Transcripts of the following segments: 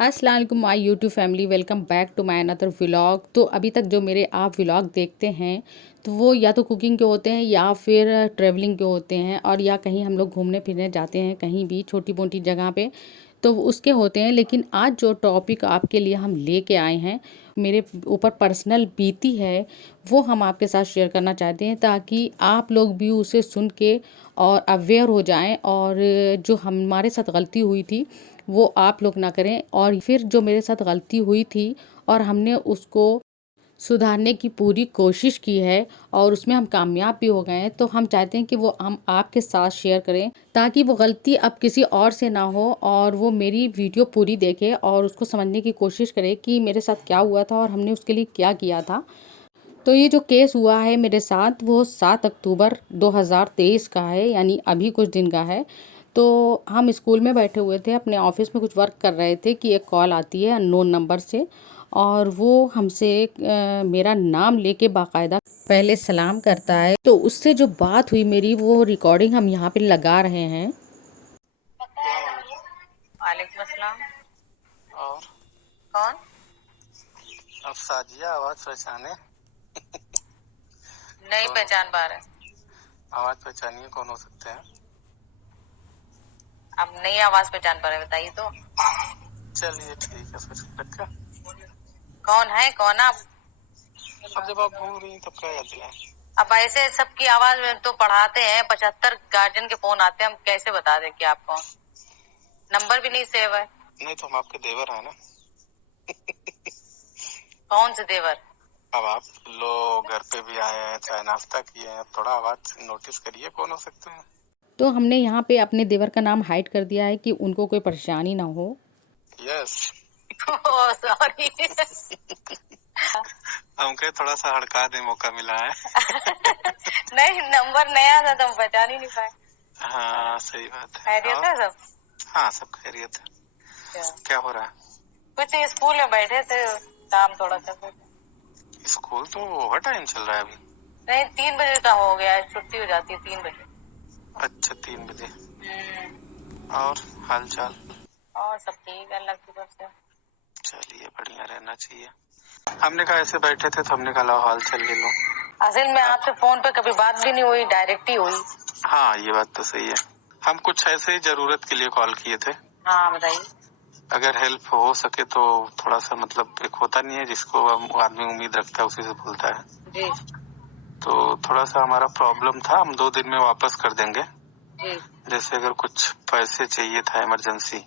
अस्सलाम वालेकुम my YouTube family, welcome back to my another vlog. तो अभी तक जो मेरे आप व्लॉग देखते हैं तो वो या तो कुकिंग के होते हैं या फिर ट्रैवलिंग के होते हैं, और या कहीं हम लोग घूमने फिरने जाते हैं कहीं भी छोटी मोटी जगह पे, तो वो उसके होते हैं। लेकिन आज जो टॉपिक आपके लिए हम लेके आए हैं, मेरे ऊपर पर्सनल बीती है, वो हम आपके साथ शेयर करना चाहते हैं ताकि आप लोग भी उसे सुन के और अवेयर हो जाएं, और जो हमारे साथ गलती हुई थी वो आप लोग ना करें। और फिर जो मेरे साथ गलती हुई थी और हमने उसको सुधारने की पूरी कोशिश की है और उसमें हम कामयाब भी हो गए हैं, तो हम चाहते हैं कि वो हम आपके साथ शेयर करें ताकि वो गलती अब किसी और से ना हो, और वो मेरी वीडियो पूरी देखे और उसको समझने की कोशिश करे कि मेरे साथ क्या हुआ था और हमने उसके लिए क्या किया था। तो ये जो केस हुआ है मेरे साथ वो 7 अक्टूबर 2023 का है, यानी अभी कुछ दिन का है। तो हम स्कूल में बैठे हुए थे, अपने ऑफिस में कुछ वर्क कर रहे थे कि एक कॉल आती है अननोन नंबर से, और वो हमसे मेरा नाम लेके बाकायदा पहले सलाम करता है। तो उससे जो बात हुई मेरी, वो रिकॉर्डिंग हम यहाँ पे लगा रहे हैं। वालेकुम अस्सलाम। और कौन? अब साजिया आवाज पहचाने? नहीं कौन हो? पहचान पा रहे। आवाज पहचानिए, कौन हो सकते हैं? अब नहीं आवाज पहचान पा रहे, बताइए तो। चलिए ठीक है फिर रखा। कौन है, कौन आप? अब जब आप भूल रही हैं, तब क्या याद दिलाएं? अब ऐसे सबकी आवाज में तो पढ़ाते हैं, 75 गार्जियन के फोन आते हैं, हम कैसे बता दें कि आप कौन? नंबर भी नहीं सेव है। नहीं तो हम आपके देवर हैं ना। कौन से देवर? अब आप लोग घर पे भी आए हैं, चाय नाश्ता किए हैं, थोड़ा आवाज नोटिस करिए, कौन हो सकते हैं? तो हमने यहाँ पे अपने देवर का नाम हाइड कर दिया है कि उनको कोई परेशानी ना हो। यस। सॉरी। हमके थोड़ा सा हड़का दे, मौका मिला है। नहीं, नंबर नया था तो हम पहचान ही नहीं पाए। हाँ सही बात है। खैरियत है सब? हाँ सब खैरियत है। क्या हो रहा है? कुछ स्कूल में बैठे थे, काम थोड़ा कर रहे थे। स्कूल तो ओवर टाइम चल रहा है अभी? नहीं, 3 बजे का हो गया है, छुट्टी हो जाती है 3 बजे। अच्छा 3 बजे। और हाल चाल? और सब ठीक है, अल्लाह की तरफ से। चलिए बढ़िया रहना चाहिए। हमने कहा ऐसे बैठे थे तो हमने कहा लाओ हाल चाल ले लो। असल में आपसे फोन पे कभी बात भी नहीं हुई, डायरेक्ट ही हुई। हाँ ये बात तो सही है। हम कुछ ऐसे ही जरूरत के लिए कॉल किए थे। हाँ बताइए। अगर हेल्प हो सके तो थोड़ा सा, मतलब एक होता नहीं है जिसको आदमी उम्मीद रखता है उसी से बोलता है जी। तो थोड़ा सा हमारा प्रॉब्लम था, हम 2 दिन में वापस कर देंगे। जी। जैसे अगर कुछ पैसे चाहिए था इमरजेंसी,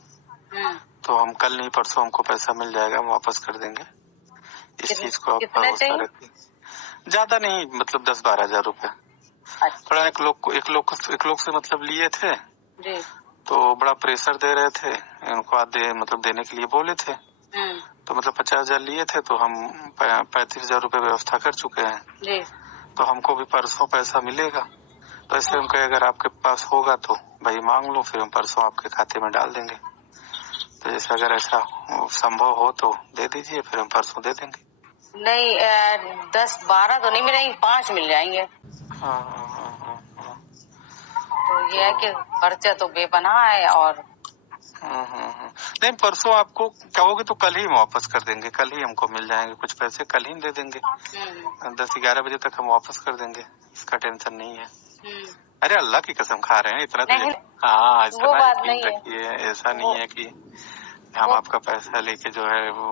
तो हम कल नहीं परसों हमको पैसा मिल जाएगा, हम वापस कर देंगे। इस चीज को आप कितना भरोसा चाहिए? रखिए। ज्यादा नहीं, मतलब 10-12 हजार रुपए। अच्छा। थोड़ा एक लोग से मतलब लिए थे, जी। तो बड़ा प्रेशर दे रहे थे, उनको आधे मतलब देने के लिए बोले थे, तो मतलब 50 हजार लिए थे, तो हम 35 हजार रुपए व्यवस्था कर चुके हैं। जी। तो हमको भी परसों पैसा मिलेगा, तो ऐसे हम कहे अगर आपके पास होगा तो भाई मांग लो, फिर हम परसों आपके खाते में डाल देंगे। तो जैसे अगर ऐसा संभव हो तो दे दीजिए, फिर हम परसों दे देंगे। नहीं, 10-12 तो नहीं मिलेंगे, 5 मिल जाएंगे। हाँ हाँ हाँ हाँ हाँ। तो ये है कि खर्चा तो बेपनाह है। और नहीं परसों आपको कहोगे तो कल ही हम वापस कर देंगे, कल ही हमको मिल जाएंगे कुछ पैसे, कल ही दे देंगे। 10-11 बजे तक हम वापस कर देंगे, इसका टेंशन नहीं है। अरे अल्लाह की कसम खा रहे हैं, इतना नहीं, तो हाँ वो इतना बात यकीन नहीं है। रखिए, ऐसा नहीं वो है कि हम वो आपका पैसा लेके जो है वो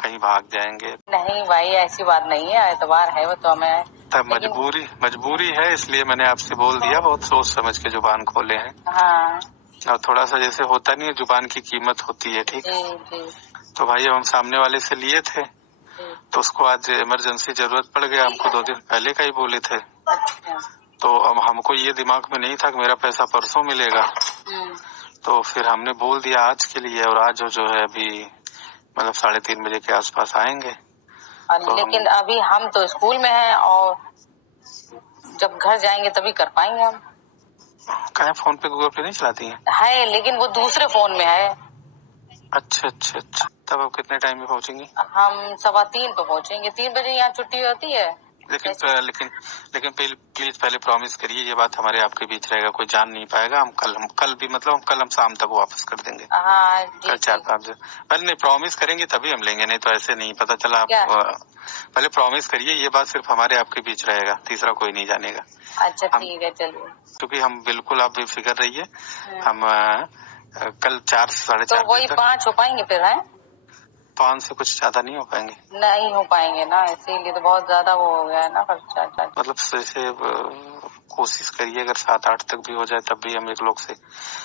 कहीं भाग जाएंगे। नहीं भाई, ऐसी बात नहीं है, एतबार है वो तो हमें। तब लेकिन मजबूरी है, इसलिए मैंने आपसे बोल दिया, बहुत सोच समझ के जुबान खोले हैं। हाँ। और थोड़ा सा जैसे होता नहीं है, जुबान की कीमत होती है, ठीक। जी। जी। तो भाई हम सामने वाले से लिए थे, तो उसको आज इमरजेंसी जरूरत पड़ गया, हमको 2 दिन पहले का ही बोले थे। अच्छा। तो अब हमको ये दिमाग में नहीं था कि मेरा पैसा परसों मिलेगा, तो फिर हमने बोल दिया आज के लिए, और आज जो है अभी मतलब 3:30 बजे के आसपास आएंगे। तो लेकिन अभी हम तो स्कूल में हैं, और जब घर जाएंगे तभी कर पाएंगे हम। कहे फोन पे गूगल पे नहीं चलाती हैं? है, लेकिन वो दूसरे फोन में है। अच्छा अच्छा अच्छा, तब आप कितने टाइम में पहुंचेंगी? हम 3:15 पे पहुंचेंगे, 3 बजे यहाँ छुट्टी होती है। लेकिन प्लीज पहले प्रॉमिस करिए, ये बात हमारे आपके बीच रहेगा, कोई जान नहीं पाएगा। हम कल भी मतलब हम शाम तक वापस कर देंगे। हाँ कल 4-5 बजे पहले नहीं प्रॉमिस करेंगे तभी हम लेंगे, नहीं तो ऐसे नहीं। पता चला आप पहले प्रॉमिस करिए, ये बात सिर्फ हमारे आपके बीच रहेगा, तीसरा कोई नहीं जानेगा। अच्छा ठीक है चलिए। क्योंकि हम बिल्कुल, आप बेफिक्र रहिए। हम कल 4-4:30 तो वही 5 हो पाएंगे फिर है? 5 से कुछ ज्यादा नहीं हो पाएंगे। नहीं हो पाएंगे ना, इसीलिए तो बहुत ज्यादा वो हो गया है ना खर्चा। मतलब जैसे कोशिश करिए, अगर 7-8 तक भी हो जाए तब भी हम एक लोग से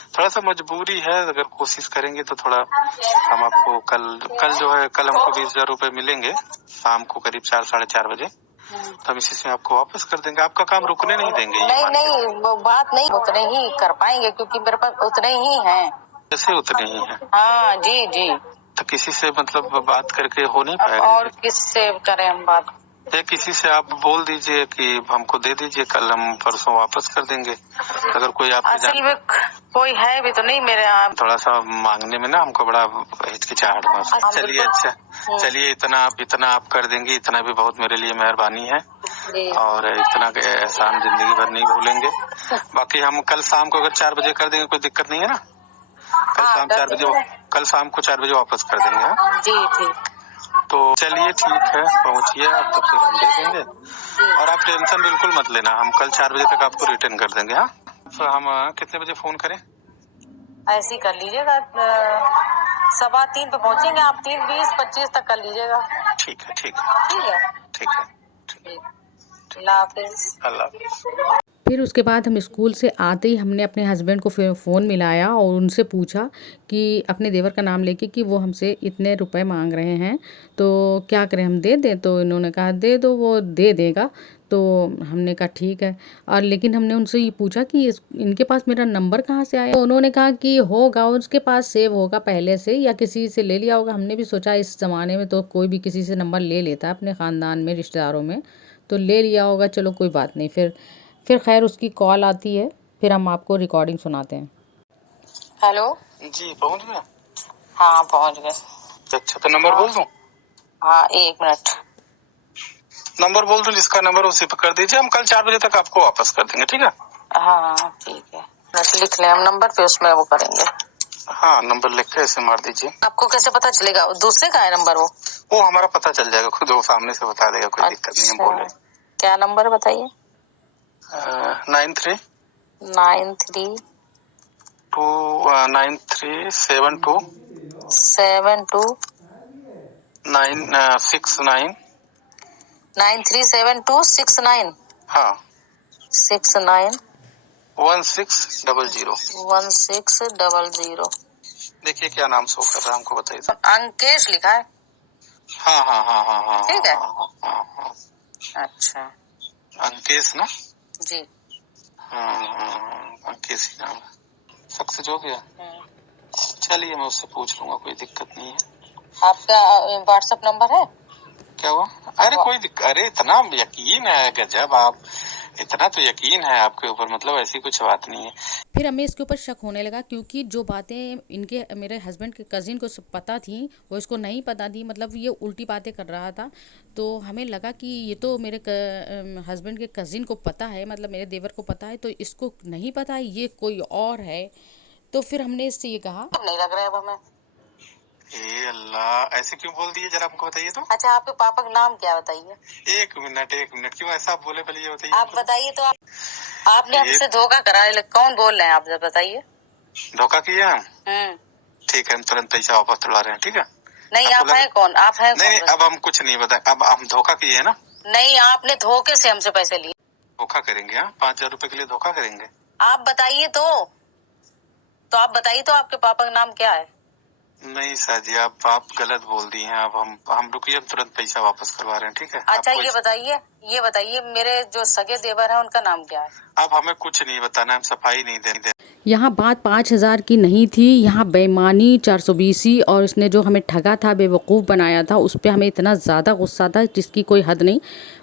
थोड़ा सा मजबूरी है, अगर कोशिश करेंगे तो थोड़ा हम आपको कल जो है, कल हमको 20,000 रुपए मिलेंगे शाम को करीब 4-4:30 बजे। तो हम इसी से आपको वापस कर देंगे, आपका काम रुकने नहीं देंगे। नहीं वो बात नहीं, उतने ही कर पाएंगे क्योंकि मेरे पास उतने ही हैं। जैसे उतने ही है। हाँ जी जी। तो किसी से मतलब बात करके हो नहीं पाएगा? और किससे करें हम बात? किसी से आप बोल दीजिए कि हमको दे दीजिए, कल हम परसों वापस कर देंगे। अगर कोई आपके असल में कोई है भी तो नहीं मेरे यहाँ। थोड़ा सा मांगने में ना हमको बड़ा हिचकिचाहट महसूस। चलिए अच्छा, चलिए इतना आप कर देंगे, इतना भी बहुत मेरे लिए मेहरबानी है। और इतना एहसान जिंदगी भर नहीं भूलेंगे। बाकी हम कल शाम को अगर 4 बजे कर देंगे कोई दिक्कत नहीं है ना? कल शाम को 4 बजे वापस कर देंगे। जी ठीक। तो चलिए ठीक है, पहुंचिए आप तो फिर हम दे देंगे। और आप टेंशन बिल्कुल मत लेना, हम कल 4 बजे तक आपको रिटर्न कर देंगे। हाँ, तो हम कितने बजे फोन करें? ऐसे ही कर लीजिएगा, 3:15 पे पहुंचेंगे आप, 3:20-25 तक कर लीजिएगा। ठीक है ठीक है। अल्लाह हाफिज। फिर उसके बाद हम स्कूल से आते ही हमने अपने हस्बैंड को फिर फ़ोन मिलाया और उनसे पूछा कि अपने देवर का नाम लेके कि वो हमसे इतने रुपए मांग रहे हैं तो क्या करें, हम दे दें? तो इन्होंने कहा दे दो, वो दे देगा। तो हमने कहा ठीक है। और लेकिन हमने उनसे ये पूछा कि इनके पास मेरा नंबर कहाँ से आया? तो उन्होंने कहा कि होगा उसके पास, सेव होगा पहले से या किसी से ले लिया होगा। हमने भी सोचा इस ज़माने में तो कोई भी किसी से नंबर ले लेता है, अपने ख़ानदान में रिश्तेदारों में, तो ले लिया होगा, चलो कोई बात नहीं। फिर खैर उसकी कॉल आती है, फिर हम आपको रिकॉर्डिंग सुनाते हैं। हेलो जी, पहुंच गए? हाँ पहुंच गए। अच्छा तो नंबर बोल दूं? हाँ 1 मिनट। नंबर बोल दूं, जिसका नंबर उसी पे कर दीजिए, हम कल 4 बजे तक आपको वापस कर देंगे। ठीक है? हाँ ठीक है, लिख लें हम नंबर पे, उसमें वो करेंगे। हाँ, नंबर लिख के ऐसे मार दीजिए। आपको कैसे पता चलेगा दूसरे का है नंबर? वो हमारा पता चल जाएगा, खुद वो सामने से बता देगा, कोई दिक्कत नहीं। हम बोले क्या नंबर बताइए? 93 72 969 937269। हाँ 69 1600। 1600। देखिए क्या नाम शो कर रहा है, हमको बताइए। अंकेश लिखा है। हाँ ठीक है। हाँ। अच्छा अंकेश ना? जी। अंकेश ही नाम है। सक्सेस हो गया? चलिए मैं उससे पूछ लूंगा, कोई दिक्कत नहीं है। आपका व्हाट्सएप नंबर है? क्या हुआ? अरे इतना यकीन है, गजब। आप इतना तो यकीन है आपके ऊपर, मतलब ऐसी कुछ बात नहीं है। फिर हमें इसके ऊपर शक होने लगा क्योंकि जो बातें इनके मेरे हस्बैंड के कज़िन को पता थी वो इसको नहीं पता थी, मतलब ये उल्टी बातें कर रहा था। तो हमें लगा कि ये तो मेरे हस्बैंड के कज़िन को पता है, मतलब मेरे देवर को पता है, तो इसको नहीं पता है, ये कोई और है। तो फिर हमने इससे ये कहा नहीं लग रहा है अब हमें। अल्लाह, ऐसे क्यों बोल दिए, जरा हमको बताइए तो। अच्छा आपके पापा का नाम क्या बताइए? एक मिनट, क्यों ऐसा आप बोले, पहले ये बताइए। आप बताइए तो। आपने हमसे धोखा करा है, कौन बोल रहे हैं आप, जब बताइए। धोखा किया हम? ठीक है, हम तुरंत पैसा वापस तुड़ा रहे हैं। ठीक है? नहीं आप हैं कौन? आप हैं नहीं, अब हम कुछ नहीं बताए, अब हम धोखा किए है ना? नहीं, आपने धोखे से हमसे पैसे लिए। धोखा करेंगे? हाँ, 5,000 रुपए के लिए धोखा करेंगे? आप बताइए तो आप बताइए तो आपके पापा का नाम क्या है? नहीं सर जी, आप गलत बोल दी हैं। अब हम रुकिए, हम तुरंत पैसा वापस करवा रहे हैं। ठीक है? अच्छा ये बताइए मेरे जो सगे देवर है उनका नाम क्या है? अब हमें कुछ नहीं बताना, हम सफाई नहीं देंगे। यहाँ बात 5,000 की नहीं थी, यहाँ बेईमानी 420 और इसने जो हमें ठगा था, बेवकूफ़ बनाया था, उस पर हमें इतना ज़्यादा गुस्सा था जिसकी कोई हद नहीं,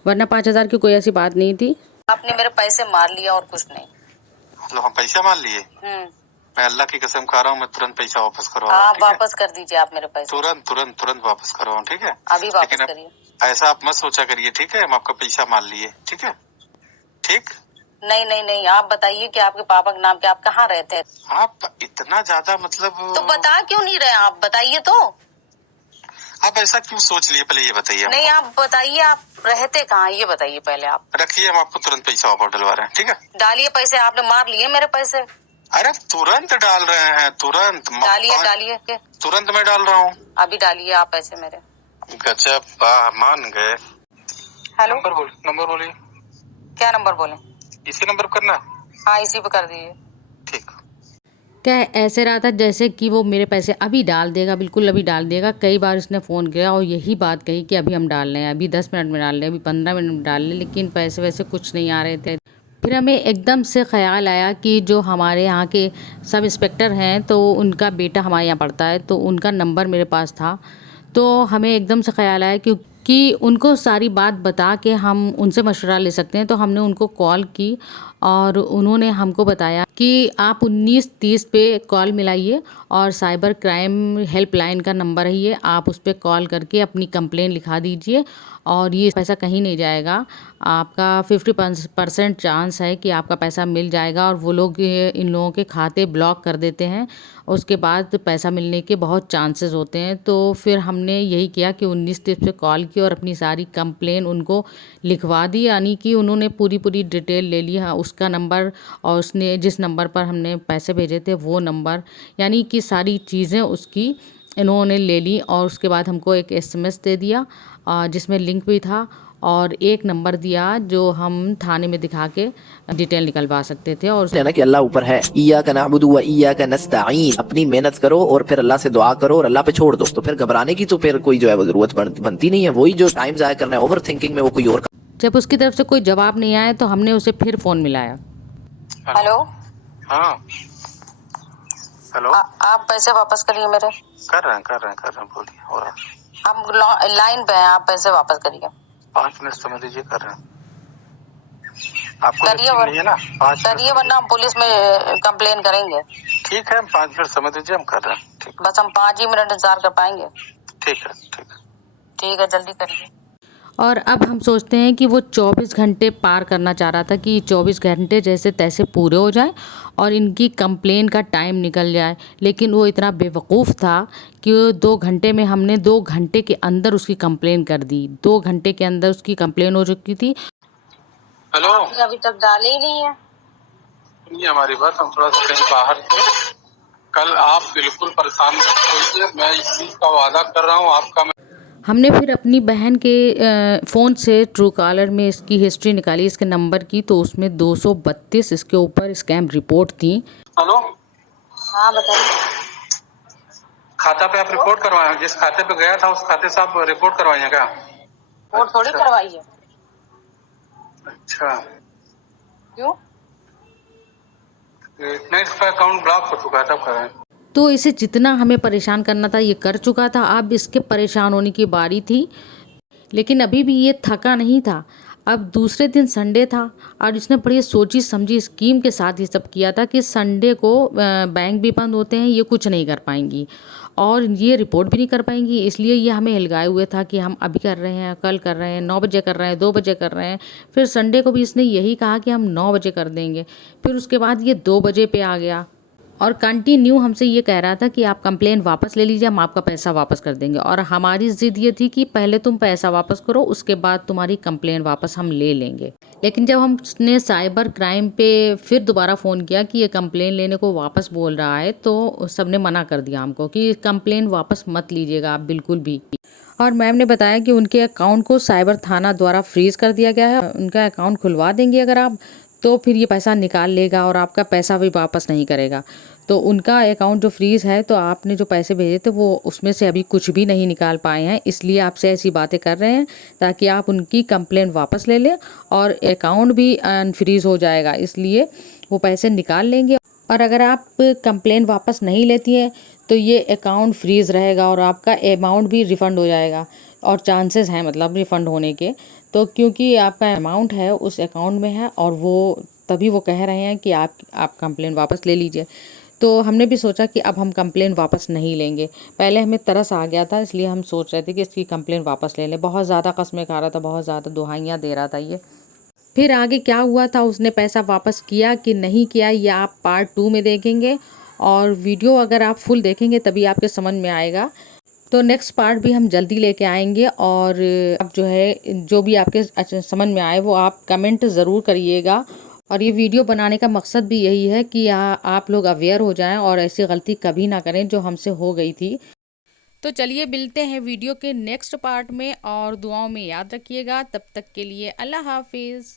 वरना 5,000 की कोई ऐसी बात नहीं थी। आपने मेरे पैसे मार लिया और कुछ नहीं। मतलब हम पैसा मार लिए? मैं अल्लाह की कसम खा रहा हूँ, मैं तुरंत पैसा वापस करवा रहा हूँ। वापस कर दीजिए आप मेरे पैसे, तुरंत वापस करवाऊँ। ठीक है? अभी वापस करिए। ऐसा आप मत सोचा करिए, ठीक है? हम आपका पैसा मान लिए, ठीक है? ठीक? नहीं नहीं नहीं, आप बताइए कि आपके पापा के नाम पे आप कहाँ रहते हैं? आप इतना ज्यादा मतलब तो बता क्यों नहीं रहे? आप बताइए तो। आप ऐसा क्यों सोच लिए, पहले ये बताइए नहीं, हमको। आप बताइए आप रहते कहाँ, ये बताइए पहले आप। रखिए, हम आपको तुरंत पैसा वापस डलवा रहे हैं, ठीक है? डालिए पैसे, आपने मार लिए मेरे पैसे। अरे तुरंत डाल रहे हैं, तुरंत डालिए डालिए, तुरंत मैं डाल रहा हूँ। अभी डालिए आप पैसे मेरे। गजब, मान गए। हेलो, नंबर बोलिए। क्या नंबर बोले? इसी नंबर पर करना। हाँ, इसी पे कर दीजिए। ठीक। क्या ऐसे रहा था जैसे कि वो मेरे पैसे अभी डाल देगा, बिल्कुल अभी डाल देगा। कई बार उसने फ़ोन किया और यही बात कही कि अभी हम डाल रहे हैं, अभी 10 मिनट में डाल रहे हैं, अभी 15 मिनट में डाल रहे हैं, लेकिन पैसे वैसे कुछ नहीं आ रहे थे। फिर हमें एकदम से ख़्याल आया कि जो हमारे यहाँ के सब इंस्पेक्टर हैं तो उनका बेटा हमारे यहाँ पढ़ता है, तो उनका नंबर मेरे पास था। तो हमें एकदम से ख़्याल आया कि उनको सारी बात बता के हम उनसे मशवरा ले सकते हैं। तो हमने उनको कॉल की और उन्होंने हमको बताया कि आप 1930 पे कॉल मिलाइए और साइबर क्राइम हेल्पलाइन का नंबर है ये, आप उस पर कॉल करके अपनी कंप्लेन लिखा दीजिए और ये पैसा कहीं नहीं जाएगा। आपका 50% चांस है कि आपका पैसा मिल जाएगा और वो लोग इन लोगों के खाते ब्लॉक कर देते हैं, उसके बाद पैसा मिलने के बहुत चांसेस होते हैं। तो फिर हमने यही किया कि 1930 पे कॉल की और अपनी सारी कंप्लेन उनको लिखवा दी, यानी कि उन्होंने पूरी डिटेल ले ली। हाँ, उसका नंबर और उसने जिस नंबर पर हमने पैसे भेजे थे वो नंबर, यानी कि सारी चीज़ें उसकी इन्होंने ले ली। और उसके बाद हमको एक SMS दे दिया जिसमें लिंक भी था और एक नंबर दिया जो हम थाने में दिखा के डिटेल निकलवा सकते थे। और ना कि अल्लाह ऊपर है, इय्याका नअबुदु व इय्याका नस्तईन, अपनी मेहनत करो और फिर अल्लाह से दुआ करो और अल्लाह पे छोड़ दो। तो फिर घबराने की तो फिर कोई जो है वो जरूरत बनती नहीं है। वही जो टाइम जाया करना है ओवर थिंकिंग में, वो कोई और। जब उसकी तरफ से कोई जवाब नहीं आया तो हमने उसे फिर फ़ोन मिलाया। हेलो, हाँ हेलो, आप पैसे वापस करिए मेरे। कर रहे हैं, बोलिए। हो रहा है। हम लाइन पे हैं, आप पैसे वापस करिए। 5 मिनट समय दीजिए, कर रहे हैं। आपको करिए नहीं है ना? 5 करिए, वरना हम पुलिस में कंप्लेन करेंगे। ठीक है, 5 मिनट समय दीजिए, हम कर रहे हैं। ठीक, बस हम 5 ही मिनट इंतजार कर पाएंगे। ठीक है, ठीक है। ठीक है, जल्दी करिए। और अब हम सोचते हैं कि वो 24 घंटे पार करना चाह रहा था कि 24 घंटे जैसे तैसे पूरे हो जाए और इनकी कंप्लेन का टाइम निकल जाए, लेकिन वो इतना बेवकूफ़ था कि 2 घंटे में हमने 2 घंटे के अंदर उसकी कंप्लेन कर दी। 2 घंटे के अंदर उसकी कंप्लेन हो चुकी थी। हेलो, अभी तक डाले ही नहीं है। ये हमारी बात, हम थोड़ा सा कहीं बाहर थे कल। आप बिल्कुल परेशान मत होइए, मैं इस चीज का वादा कर रहा हूँ आपका। हमने फिर अपनी बहन के फ़ोन से ट्रू कॉलर में इसकी हिस्ट्री निकाली, इसके नंबर की, तो उसमें 232 इसके ऊपर स्कैम रिपोर्ट थी। हेलो, हाँ बताइए। खाता पे आप रिपोर्ट करवाए? जिस खाते पे गया था उस खाते से आप रिपोर्ट करवाइए क्या? और थोड़ी करवाइए। अच्छा, क्यों? नहीं, इसका अकाउंट ब्लॉक हो चुका है, तब कराएं। तो इसे जितना हमें परेशान करना था ये कर चुका था, अब इसके परेशान होने की बारी थी। लेकिन अभी भी ये थका नहीं था। अब दूसरे दिन संडे था और इसने बड़ी सोची समझी स्कीम के साथ ये सब किया था कि संडे को बैंक भी बंद होते हैं, ये कुछ नहीं कर पाएंगी और ये रिपोर्ट भी नहीं कर पाएंगी, इसलिए ये हमें हिलगाए हुए था कि हम अभी कर रहे हैं, कल कर रहे हैं, 9 बजे कर रहे हैं, 2 बजे कर रहे हैं। फिर संडे को भी इसने यही कहा कि हम 9 बजे कर देंगे। फिर उसके बाद ये 2 बजे पे आ गया और कंटिन्यू हमसे ये कह रहा था कि आप कंप्लेन वापस ले लीजिए, हम आपका पैसा वापस कर देंगे। और हमारी ज़िद ये थी कि पहले तुम पैसा वापस करो, उसके बाद तुम्हारी कंप्लेन वापस हम ले लेंगे। लेकिन जब हमने साइबर क्राइम पे फिर दोबारा फ़ोन किया कि ये कंप्लेन लेने को वापस बोल रहा है, तो सबने मना कर दिया हमको कि कंप्लेन वापस मत लीजिएगा आप बिल्कुल भी। और मैम ने बताया कि उनके अकाउंट को साइबर थाना द्वारा फ्रीज़ कर दिया गया है, उनका अकाउंट खुलवा देंगे अगर आप, तो फिर ये पैसा निकाल लेगा और आपका पैसा भी वापस नहीं करेगा। तो उनका अकाउंट जो फ्रीज़ है, तो आपने जो पैसे भेजे थे वो उसमें से अभी कुछ भी नहीं निकाल पाए हैं, इसलिए आपसे ऐसी बातें कर रहे हैं ताकि आप उनकी कंप्लेन वापस ले लें और अकाउंट भी अनफ्रीज़ हो जाएगा, इसलिए वो पैसे निकाल लेंगे। और अगर आप कंप्लेन वापस नहीं लेती हैं तो ये अकाउंट फ्रीज़ रहेगा और आपका अमाउंट भी रिफ़ंड हो जाएगा और चांसेस हैं मतलब रिफ़ंड होने के। तो क्योंकि आपका अमाउंट है उस अकाउंट में है और वो तभी वो कह रहे हैं कि आप कंप्लेन वापस ले लीजिए। तो हमने भी सोचा कि अब हम कंप्लेन वापस नहीं लेंगे। पहले हमें तरस आ गया था, इसलिए हम सोच रहे थे कि इसकी कंप्लेन वापस ले लें। बहुत ज़्यादा कस्में खा रहा था, बहुत ज़्यादा दुहाइयाँ दे रहा था ये। फिर आगे क्या हुआ था, उसने पैसा वापस किया कि नहीं किया, ये आप पार्ट 2 में देखेंगे, और वीडियो अगर आप फुल देखेंगे तभी आपके समझ में आएगा। तो नेक्स्ट पार्ट भी हम जल्दी लेके आएंगे, और अब जो है जो भी आपके समझ में आए वो आप कमेंट ज़रूर करिएगा। और ये वीडियो बनाने का मकसद भी यही है कि आप लोग अवेयर हो जाएं और ऐसी गलती कभी ना करें जो हमसे हो गई थी। तो चलिए मिलते हैं वीडियो के नेक्स्ट पार्ट में, और दुआओं में याद रखिएगा। तब तक के लिए अल्लाह हाफिज़।